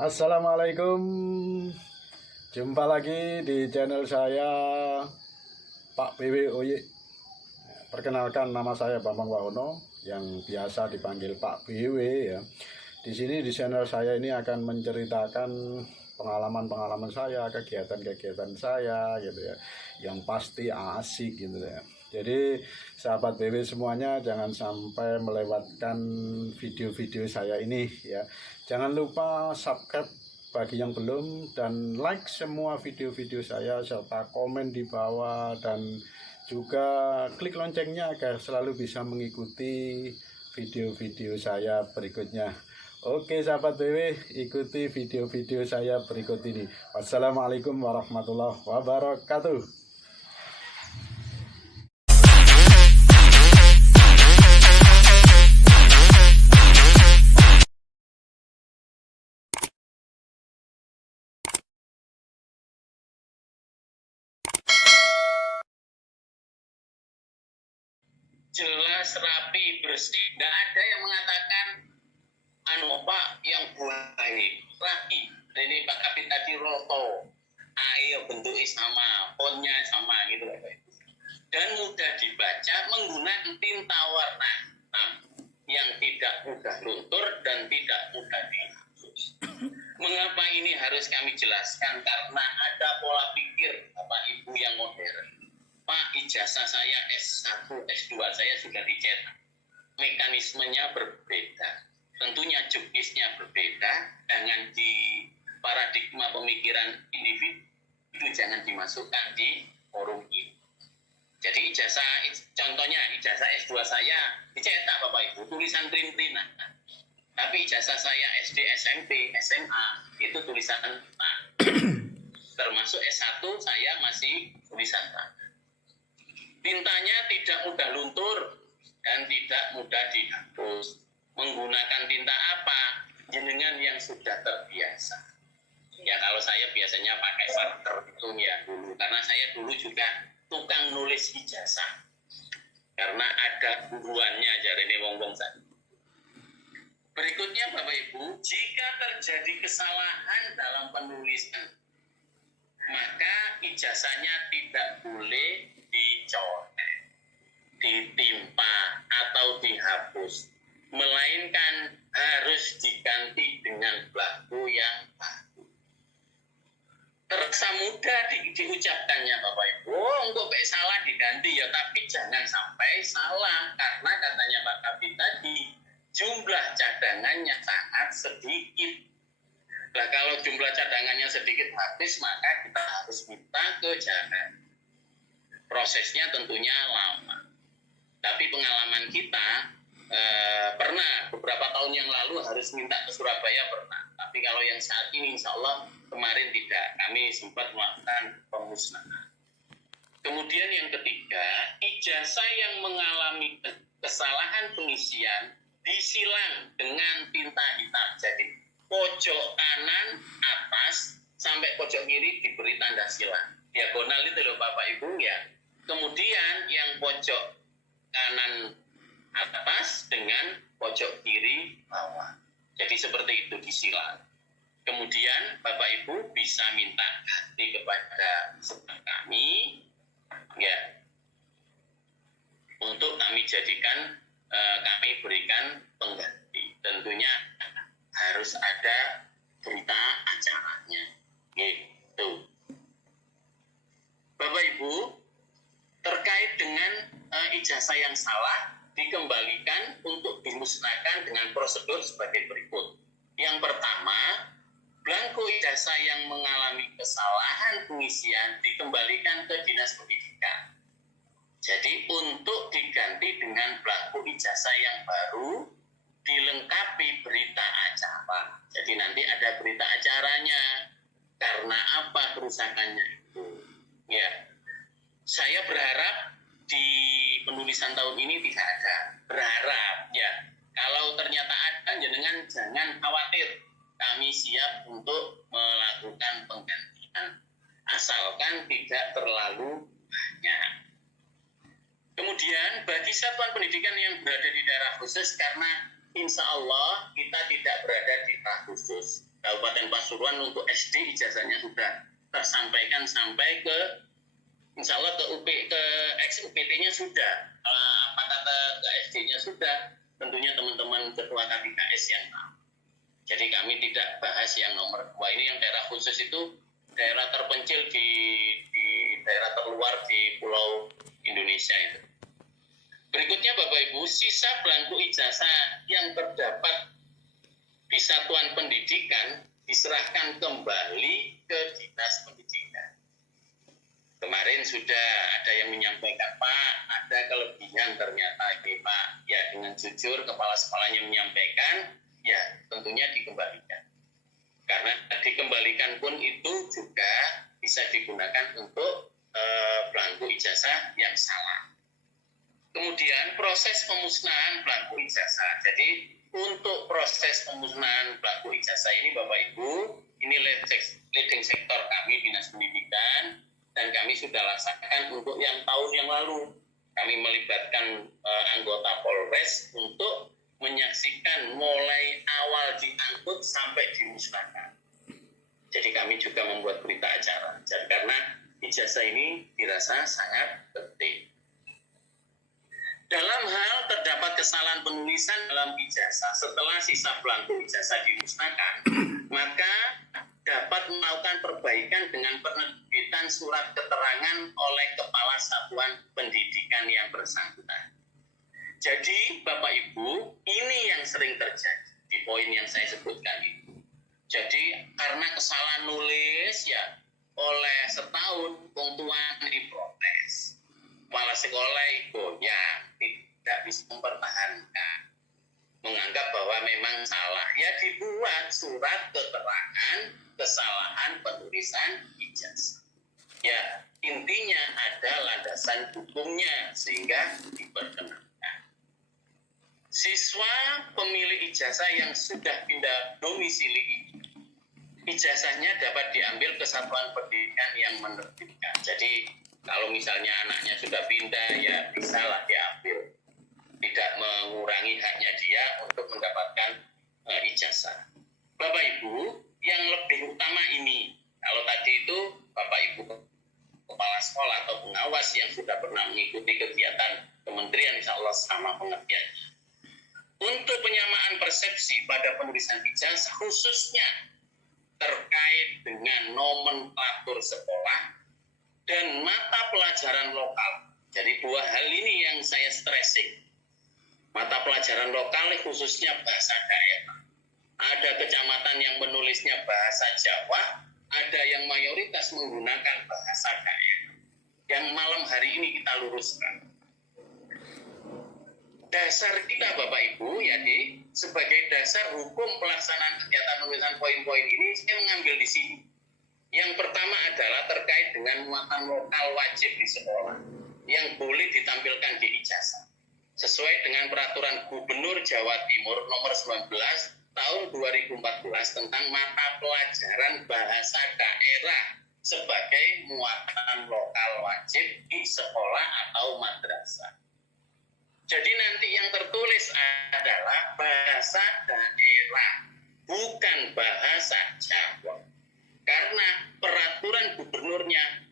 Assalamualaikum. Jumpa lagi di channel saya Pak PW Oye. Perkenalkan, nama saya Bambang Wahono yang biasa dipanggil Pak PW ya. Di sini di channel saya ini akan menceritakan pengalaman-pengalaman saya, kegiatan-kegiatan saya gitu ya. Yang pasti asik gitu ya. Jadi sahabat BW semuanya jangan sampai melewatkan video-video saya ini ya. Jangan lupa subscribe bagi yang belum dan like semua video-video saya serta komen di bawah dan juga klik loncengnya agar selalu bisa mengikuti video-video saya berikutnya. Oke sahabat BW, ikuti video-video saya berikut ini. Wassalamualaikum warahmatullahi wabarakatuh. Jelas, rapi, bersih. Tidak ada yang mengatakan Pak yang baik, rapi. Ini Pak Kapit tadi roto. Ayo bentuknya sama, fontnya sama gitu. Dan mudah dibaca menggunakan tinta warna hitam yang tidak mudah luntur dan tidak mudah dihapus. Mengapa ini harus kami jelaskan? Karena ada pola pikir Bapak Ibu yang modern. Pak, ijazah saya S1, S2 saya sudah dicetak. Mekanismenya berbeda. Tentunya jobdesknya berbeda. Dengan di paradigma pemikiran individu, itu jangan dimasukkan di forum ini. Jadi contohnya ijazah S2 saya dicetak Bapak Ibu, tulisan print-printan. Tapi ijazah saya SD, SMP, SMA, itu tulisan tangan. Termasuk S1 saya masih tulisan tangan. Tintanya tidak mudah luntur dan tidak mudah dihapus. Menggunakan tinta apa? Jenengan yang sudah terbiasa. Ya kalau saya biasanya pakai marker itu ya dulu. Karena saya dulu juga tukang nulis ijazah. Karena ada buruannya jarene wong-wong saya. Berikutnya Bapak Ibu, jika terjadi kesalahan dalam penulisan, maka ijazahnya tidak boleh dicoret, ditimpa atau dihapus, melainkan harus diganti dengan belaku yang baru. Terasa mudah diucapkannya Bapak Ibu, untuk salah diganti ya, tapi jangan sampai salah karena katanya Pak Kapit tadi jumlah cadangannya sangat sedikit. Nah kalau jumlah cadangannya sedikit habis, maka kita harus minta ke jangan. Prosesnya tentunya lama. Tapi pengalaman kita pernah beberapa tahun yang lalu harus minta ke Surabaya pernah. Tapi kalau yang saat ini insya Allah kemarin tidak. Kami sempat melakukan pemusnahan. Kemudian yang ketiga, ijazah yang mengalami kesalahan pengisian disilang dengan tinta hitam. Jadi pojok kanan atas sampai pojok kiri diberi tanda silang. Diagonal itu loh Bapak Ibu ya. Kemudian yang pojok kanan atas dengan pojok kiri bawah. Jadi seperti itu disilang. Kemudian Bapak Ibu bisa minta ganti kepada staff kami ya. Untuk kami jadikan kami berikan pengganti. Tentunya harus ada berita acaranya. Gitu. Bapak Ibu, terkait dengan ijazah yang salah dikembalikan untuk dimusnahkan dengan prosedur sebagai berikut. Yang pertama, blanko ijazah yang mengalami kesalahan pengisian dikembalikan ke Dinas Pendidikan. Jadi untuk diganti dengan blanko ijazah yang baru dilengkapi berita acara. Jadi nanti ada berita acaranya. Karena apa kerusakannya itu? Ya. Saya berharap di penulisan tahun ini tidak ada. Berharap ya. Kalau ternyata ada, jangan khawatir. Kami siap untuk melakukan penggantian. Asalkan tidak terlalu banyak. Kemudian bagi satuan pendidikan yang berada di daerah khusus, karena insya Allah kita tidak berada di daerah khusus. Kabupaten Pasuruan untuk SD ijazahnya sudah tersampaikan sampai ke insya Allah ke ex UPT-nya sudah. Apakah ke SD-nya sudah? Tentunya teman-teman ketua KPKS yang tahu. Jadi kami tidak bahas yang nomor 2 ini, yang daerah khusus itu daerah terpencil di daerah terluar di pulau Indonesia itu. Berikutnya Bapak Ibu, sisa belangku ijazah yang terdapat di satuan pendidikan diserahkan kembali ke Dinas Pendidikan. Kemarin sudah ada yang menyampaikan, Pak, ada kelebihan ternyata, Pak. Ya, dengan jujur kepala sekolahnya menyampaikan, ya tentunya dikembalikan. Karena dikembalikan pun itu juga bisa digunakan untuk belangku ijazah yang salah. Kemudian proses pemusnahan belangku ijazah. Jadi untuk proses pemusnahan belangku ijazah ini Bapak Ibu, ini leading sektor kami Dinas Pendidikan, dan kami sudah laksanakan untuk yang tahun yang lalu. Kami melibatkan anggota Polres untuk menyaksikan mulai awal diangkut sampai dimusnahkan. Jadi kami juga membuat berita acara. Jadi karena ijazah ini dirasa sangat penting. Dalam hal terdapat kesalahan penulisan dalam ijazah setelah sisa belangku ijazah dimusnahkan, maka dapat melakukan perbaikan dengan penerbitan surat keterangan oleh Kepala Satuan Pendidikan yang bersangkutan. Jadi Bapak Ibu, ini yang sering terjadi di poin yang saya sebutkan itu. Jadi karena kesalahan nulis ya oleh setahun wong tuan diprotes. Kepala sekolah goyah, tidak bisa mempertahankan. Menganggap bahwa memang salah. Ya dibuat surat keterangan kesalahan penulisan ijazah. Ya intinya ada landasan hukumnya sehingga diperkenankan. Siswa pemilik ijazah yang sudah pindah domisili ini, ijazahnya dapat diambil ke satuan pendidikan yang menerbitkan. Jadi kalau misalnya anaknya sudah pindah, ya bisalah diambil. Tidak mengurangi haknya dia untuk mendapatkan ijazah. Bapak Ibu, yang lebih utama ini, kalau tadi itu Bapak Ibu kepala sekolah atau pengawas yang sudah pernah mengikuti kegiatan kementerian, insya Allah sama pengertiannya. Untuk penyamaan persepsi pada penulisan ijazah, khususnya terkait dengan nomenklatur sekolah dan mata pelajaran lokal. Jadi dua hal ini yang saya stressing. Mata pelajaran lokal khususnya bahasa daerah. Ada kecamatan yang menulisnya bahasa Jawa, ada yang mayoritas menggunakan bahasa daerah. Yang malam hari ini kita luruskan. Dasar kita Bapak Ibu, ya sebagai dasar hukum pelaksanaan kegiatan penulisan poin-poin ini, saya mengambil di sini. Yang pertama adalah terkait dengan muatan lokal wajib di sekolah yang boleh ditampilkan di ijazah. Sesuai dengan peraturan Gubernur Jawa Timur nomor 19 tahun 2014 tentang mata pelajaran bahasa daerah sebagai muatan lokal wajib di sekolah atau madrasah. Jadi nanti yang tertulis adalah bahasa daerah, bukan bahasa Jawa. Karena peraturan gubernurnya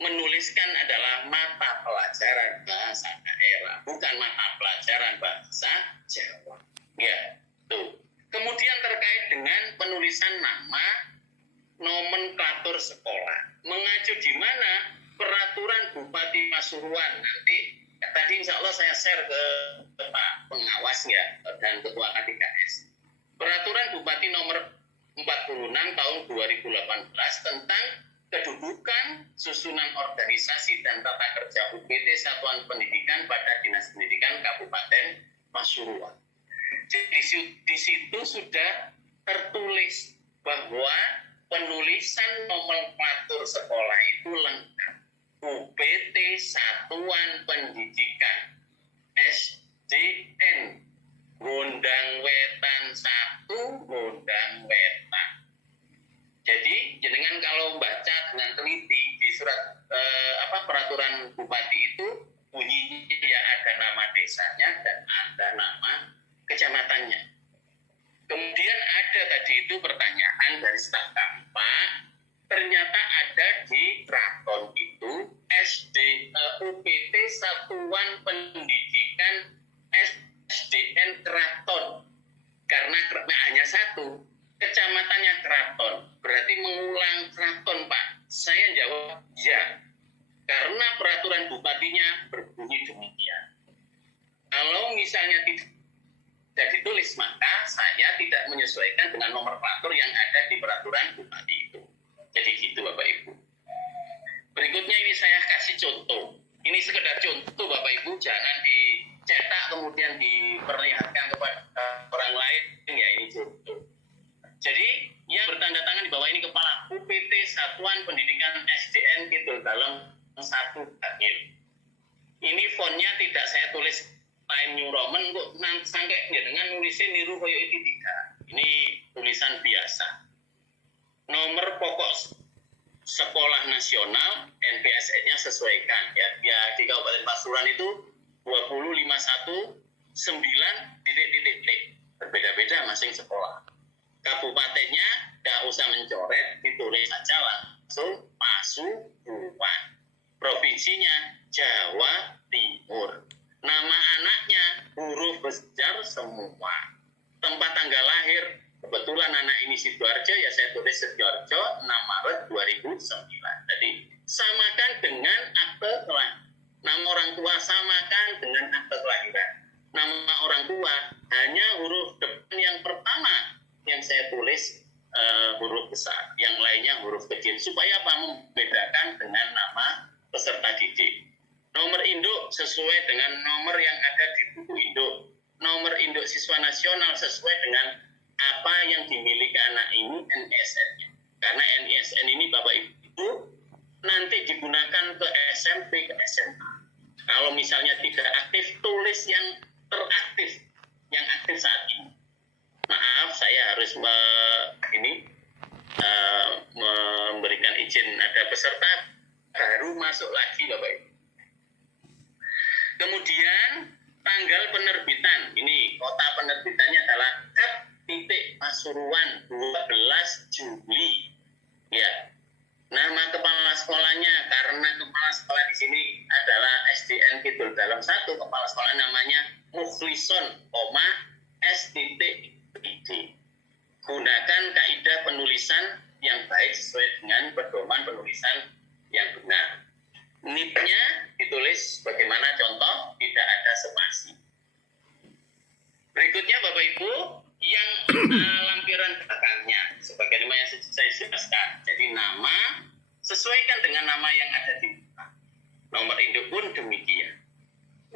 menuliskan adalah mata pelajaran bahasa daerah, bukan mata pelajaran bahasa Jawa. Ya, tuh. Kemudian terkait dengan penulisan nama nomenklatur sekolah, mengacu di mana peraturan Bupati Pasuruan nanti. Tadi insya Allah saya share ke Pak Pengawas ya dan Ketua KDKS. Peraturan Bupati nomor 46 tahun 2018 tentang kedudukan, susunan organisasi dan tata kerja UPT Satuan Pendidikan pada Dinas Pendidikan Kabupaten Pasuruan. Jadi di situ sudah tertulis bahwa penulisan nomenklatur sekolah itu lengkap. UPT Satuan Pendidikan SDN Gondang Wetan 1 Gondang Wetan. Jadi jenengan kalau baca dengan teliti di surat peraturan bupati itu bunyinya ya ada nama desanya dan ada nama kecamatannya. Kemudian ada tadi itu pertanyaan dari staf kami, Pak. Ternyata ada di Keraton itu UPT Satuan Pendidikan SDN Keraton. Karena hanya satu, kecamatannya Keraton. Berarti mengulang Keraton, Pak. Saya jawab, ya. Karena peraturan bupatinya berbunyi demikian. Kalau misalnya tidak ditulis, maka saya tidak menyesuaikan dengan nomenklatur yang ada di peraturan bupati itu. Jadi gitu Bapak Ibu. Berikutnya ini saya kasih contoh. Ini sekedar contoh Bapak Ibu, jangan dicetak kemudian diperlihatkan kepada orang lain. Ya ini contoh. Jadi yang bertanda tangan di bawah ini Kepala UPT Satuan Pendidikan SDN Kidul Dalem 1 Bangil. Ini fontnya tidak saya tulis Time New Roman kok sampai ya dengan nulisnya niru koyo itu tidak. Ini tulisan biasa. Nomor pokok sekolah nasional NPSN-nya sesuaikan ya. Ya di Kabupaten Pasuruan itu 2051 9 berbeda-beda masing sekolah. Kabupatennya tidak usah mencoret, ditulis saja langsung Pasuruan. Provinsinya Jawa Timur. Nama anaknya huruf besar semua. Tempat tanggal lahir, kebetulan anak ini Sidoarjo, ya saya tulis Sidoarjo 6 Maret 2009. Jadi samakan dengan akte kelahiran. Nama orang tua samakan dengan akte kelahiran. Nama orang tua hanya huruf depan yang pertama yang saya tulis huruf besar, yang lainnya huruf kecil. Supaya apa? Membedakan dengan nama peserta didik. Nomor induk sesuai dengan nomor yang ada di buku induk. Nomor induk siswa nasional sesuai dengan apa yang dimiliki anak ini NISN-nya. Karena NISN ini Bapak Ibu nanti digunakan ke SMP, ke SMA. Kalau misalnya tidak aktif, tulis yang teraktif, yang aktif saat ini. Maaf, saya harus memberikan izin, ada peserta baru masuk lagi Bapak Ibu. Kemudian tanggal penerbitan, ini kota penerbitannya adalah Pasuruan 12 Juli. Ya. Nama kepala sekolahnya, karena kepala sekolah di sini adalah SDN Kidul Dalem 1, kepala sekolah namanya Mukhlison, S.ID. Gunakan kaidah penulisan yang baik sesuai dengan pedoman penulisan yang benar. NIP-nya ditulis bagaimana contoh, tidak ada spasi. Berikutnya Bapak Ibu, yang lampiran belakangnya sebagaimana yang saya jelaskan. Jadi nama sesuaikan dengan nama yang ada di belakang. Nomor induk pun demikian.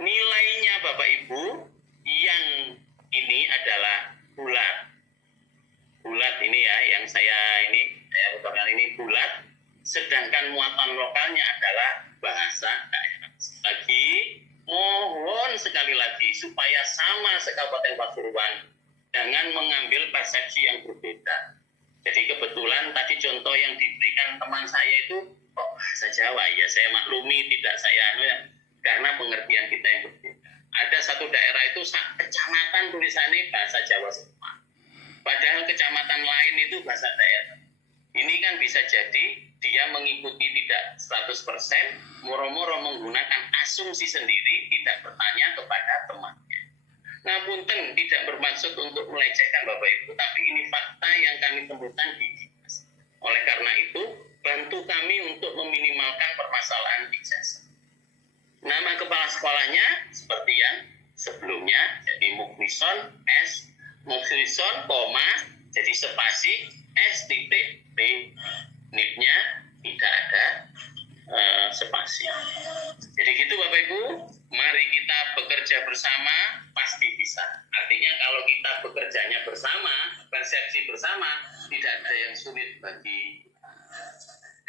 Nilainya Bapak Ibu yang ini adalah bulat. Bulat ini ya, yang saya bukan ini bulat. Sedangkan muatan lokalnya adalah bahasa daerah. Lagi mohon sekali lagi supaya sama sekabupaten Pasuruan, jangan mengambil persepsi yang berbeda. Jadi kebetulan tadi contoh yang diberikan teman saya itu kok bahasa Jawa, ya saya maklumi, tidak saya karena pengertian kita yang berbeda. Ada satu daerah itu kecamatan tulisannya bahasa Jawa semua, padahal kecamatan lain itu bahasa daerah. Ini kan bisa jadi dia mengikuti tidak 100%, moro-moro menggunakan asumsi sendiri, tidak bertanya kepada temannya. Ngapunten, tidak bermaksud untuk melecehkan Bapak Ibu, tapi ini fakta yang kami temukan di Dinas. Oleh karena itu, bantu kami untuk meminimalkan permasalahan ijazah. Nama kepala sekolahnya seperti yang sebelumnya, jadi Mukhlison, jadi spasi, S.P. NIP-nya tidak ada spasi. Jadi gitu Bapak Ibu, mari kita bekerja bersama, pasti bisa. Artinya kalau kita bekerjanya bersama, persepsi bersama, tidak ada yang sulit bagi.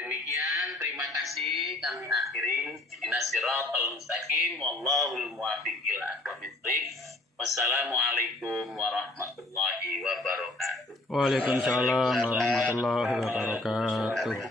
Demikian, terima kasih, kami akhiri. Ihdinas siratal mustaqim, wallahul muwaffiq ila aqwamit thoriq. Wassalamualaikum warahmatullahi wabarakatuh. Waalaikumsalam warahmatullahi wabarakatuh.